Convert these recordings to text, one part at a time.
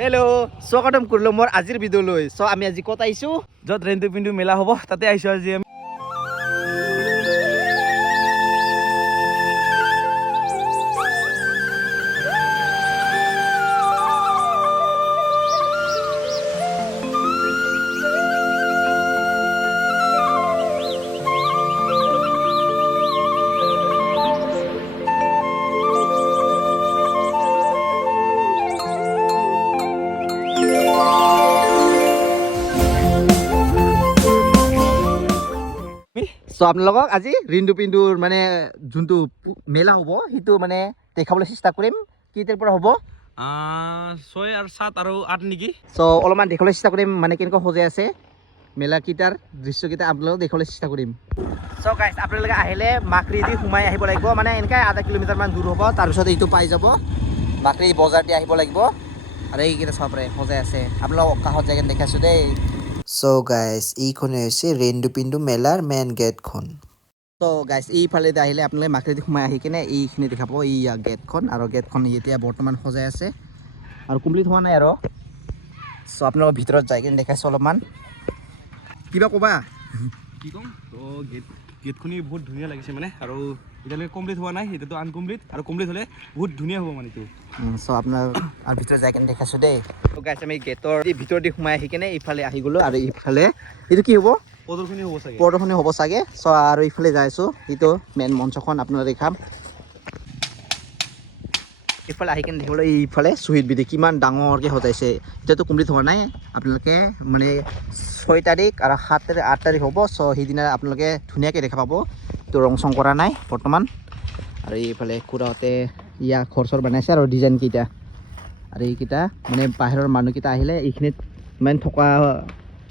Hello' স্বাগতম কৰিলোঁ মোৰ আজিৰ ভিডিঅ'লৈ। চ' আমি আজি ক'ত আহিছোঁ? য'ত ৰেইনটো পিন্ধু মেলা হ'ব তাতে আহিছোঁ আজি আমি। চ' আপোনালোকক আজি ৰিন্দু পিন্দুৰ মানে যোনটো মেলা হ'ব সেইটো মানে দেখাবলৈ চেষ্টা কৰিম। কেইটাৰ পৰা হ'ব? 6 আৰু 7 আৰু 8 নেকি? চ' অলপমান দেখাবলৈ চেষ্টা কৰিম মানে কেনেকুৱা সজাই আছে মেলাকেইটাৰ দৃশ্যকেইটা আপোনালোকক দেখাবলৈ চেষ্টা কৰিম। চ' গাইজ আপোনালোকে আহিলে মাকৰিদি সোমাই আহিব লাগিব, মানে এনেকৈ আধা কিলোমিটাৰমান দূৰ হ'ব। তাৰপিছত এইটো পাই যাব, মাকৰি বজাৰ দি আহিব লাগিব। আৰু এইকেইটা চাব পাৰে সজাই আছে, আপোনালোকক কাষত জেগাত দেখাইছোঁ দেই। চ' গাইজ এইখনে হৈছে ৰেইনডুপিন্দু মেলাৰ মেইন গেটখন। ত' গাইজ এইফালে আহিলে আপোনালোকে মাকৰিদি সোমাই আহি কিনে এইখিনি দেখাব, এই গেটখন। আৰু গেটখন এতিয়া বৰ্তমান সজাই আছে আৰু কমপ্লিট হোৱা নাই আৰু। চ' আপোনালোকৰ ভিতৰত যাই কিনে দেখাইছোঁ অলপমান। কিবা ক'বা? কি ক'ম? তো গেটখনি বহুত ধুনীয়া লাগিছে মানে, আৰু এতিয়ালৈকে কমপ্লিট হোৱা নাই, এতিয়াতো আনকমপ্লিট, আৰু কমপ্লিট হ'লে বহুত ধুনীয়া হ'ব মানে এইটো। চ' আপোনাৰ আৰু ভিতৰত যাই কিনে দেখাইছোঁ দেই। ত' গাইজ আমি গেটৰ ভিতৰত দি সোমাই আহি কিনে ইফালে আহি গ'লোঁ। আৰু ইফালে এইটো কি হ'ব? প্ৰদৰ্শনী হ'ব চাগে। প্ৰদৰ্শনী হ'ব চাগে। চ' আৰু ইফালে যাইছোঁ, এইটো মেইন মঞ্চখন আপোনালোকে দেখাম। ইফালে আহি কিনে দেখিবলৈ এইফালে শ্বহীদ বেদী কিমান ডাঙৰকৈ সজাইছে। এতিয়াতো কমপ্লিট হোৱা নাই, আপোনালোকে মানে 6 তাৰিখ আৰু 7 তাৰিখ 8 তাৰিখ হ'ব। চ' সেইদিনা আপোনালোকে ধুনীয়াকৈ দেখা পাব। এইটো ৰং চং কৰা নাই বৰ্তমান। আৰু এইফালে খুৰাহঁতে ইয়াক ঘৰ চৰ বনাইছে আৰু ডিজাইনকেইটা। আৰু এইকেইটা মানে বাহিৰৰ মানুহকেইটা আহিলে এইখিনিত মানে থকা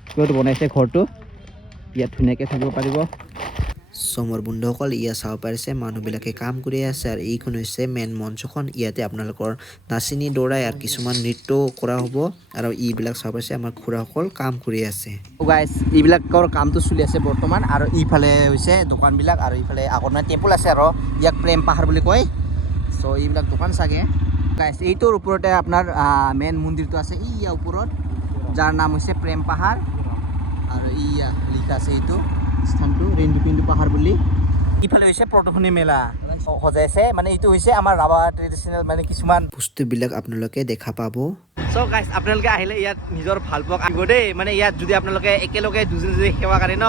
কিবাটো বনাইছে ঘৰটো, ইয়াত ধুনীয়াকৈ থাকিব পাৰিব। চমৰ বন্ধুসকল ইয়াত চাব পাৰিছে মানুহবিলাকে কাম কৰি আছে, আৰু এইখন হৈছে মেইন মঞ্চখন। ইয়াতে আপোনালোকৰ নাচনী দৌৰাই আৰু কিছুমান নৃত্যও কৰা হ'ব, আৰু এইবিলাক চাব পাৰিছে আমাৰ খুৰাসকল কাম কৰি আছে। গাইজ এইবিলাকৰ কামটো চলি আছে বৰ্তমান। আৰু ইফালে হৈছে দোকানবিলাক, আৰু ইফালে আগত মানে টেম্পল আছে আৰু ইয়াক প্ৰেম পাহাৰ বুলি কয়। চ' এইবিলাক দোকান চাগে। গাইজ এইটোৰ ওপৰতে আপোনাৰ মেইন মন্দিৰটো আছে ইয়াৰ ওপৰত, যাৰ নাম হৈছে প্ৰেম পাহাৰ। আৰু ইয়া লিখা আছে এইটো স্থানটো ৰেইনডুপিন্দু পাহাৰ বুলি। ইফালে হৈছে প্ৰদৰ্শনী মেলা সজাইছে, মানে এইটো হৈছে আমাৰ ৰাভা ট্ৰেডিশ্যনেল মানে কিছুমান বস্তুবিলাক আপোনালোকে দেখা পাব। চ' গাইজ আপোনালোকে আহিলে ইয়াত নিজৰ ভাল পোৱাক আহিব দেই। মানে ইয়াত যদি আপোনালোকে একেলগে দুজনে সেৱা কৰে ন,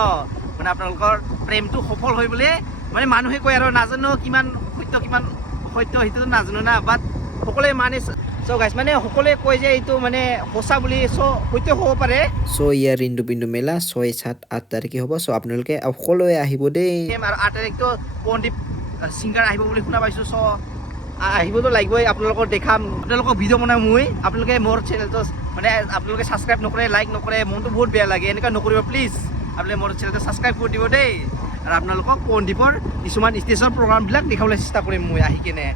মানে আপোনালোকৰ প্ৰেমটো সফল হয় বুলি মানে মানুহে কয় আৰু। নাজানো কিমান সত্য সেইটোতো নাজানো না, বাট সকলোৱে মানে। চ' গাইজ মানে সকলোৱে কয় যে এইটো মানে সঁচা বুলি। চ' সত্য হ'ব পাৰে। চ' ইয়াৰ ৰেইনডুপিন্দু মেলা 6, 7, 8 তাৰিখে হ'ব। চ' আপোনালোকে সকলোৱে আহিব দেই। আৰু 8 তাৰিখটো পণ্ডিত ছিংগাৰ আহিব বুলি শুনা পাইছোঁ। চ' আহিবতো লাগিবই, আপোনালোকক দেখাম, আপোনালোকক ভিডিঅ' বনাই মই। আপোনালোকে মোৰ চেনেলটো মানে আপোনালোকে ছাবস্ক্ৰাইব নকৰে, লাইক নকৰে, মনটো বহুত বেয়া লাগে। এনেকুৱা নকৰিব প্লিজ। আপোনালোকে মোৰ চেনেলটো ছাবস্ক্ৰাইব কৰি দিব দেই। আৰু আপোনালোকক পণ্ডিতৰ কিছুমান ষ্টেজৰ প্ৰগ্ৰামবিলাক দেখাবলৈ চেষ্টা কৰিম মই আহি কিনে।